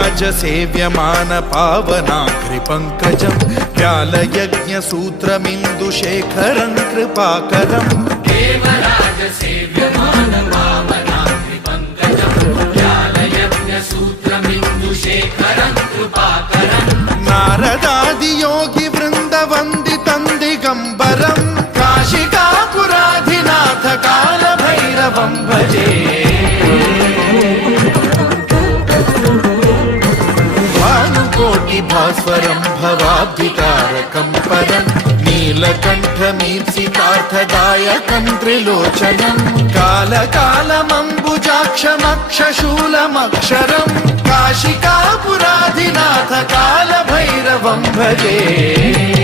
देवराज सेव्यमान पावनाग्रिपङ्कजं व्यालयज्ञसूत्रमिन्दुशेखरं कृपाकरं देवराज सेव्यमान पावनाग्रिपङ्कजं व्यालयज्ञसूत्रमिन्दुशेखरं कृपाकरं नारदादियोगिवृन्दवन्दितं दिगम्बरं काशिकापुराधिनाथ कालभैरवं भजे भास्वरं भवाब्धितारकं परं नीलकण्ठमीप्सितार्थदायकं त्रिलोचनं कालकालमम्बुजाक्षमक्षशूलमक्षरं काशिकापुराधिनाथ कालभैरवं भजे।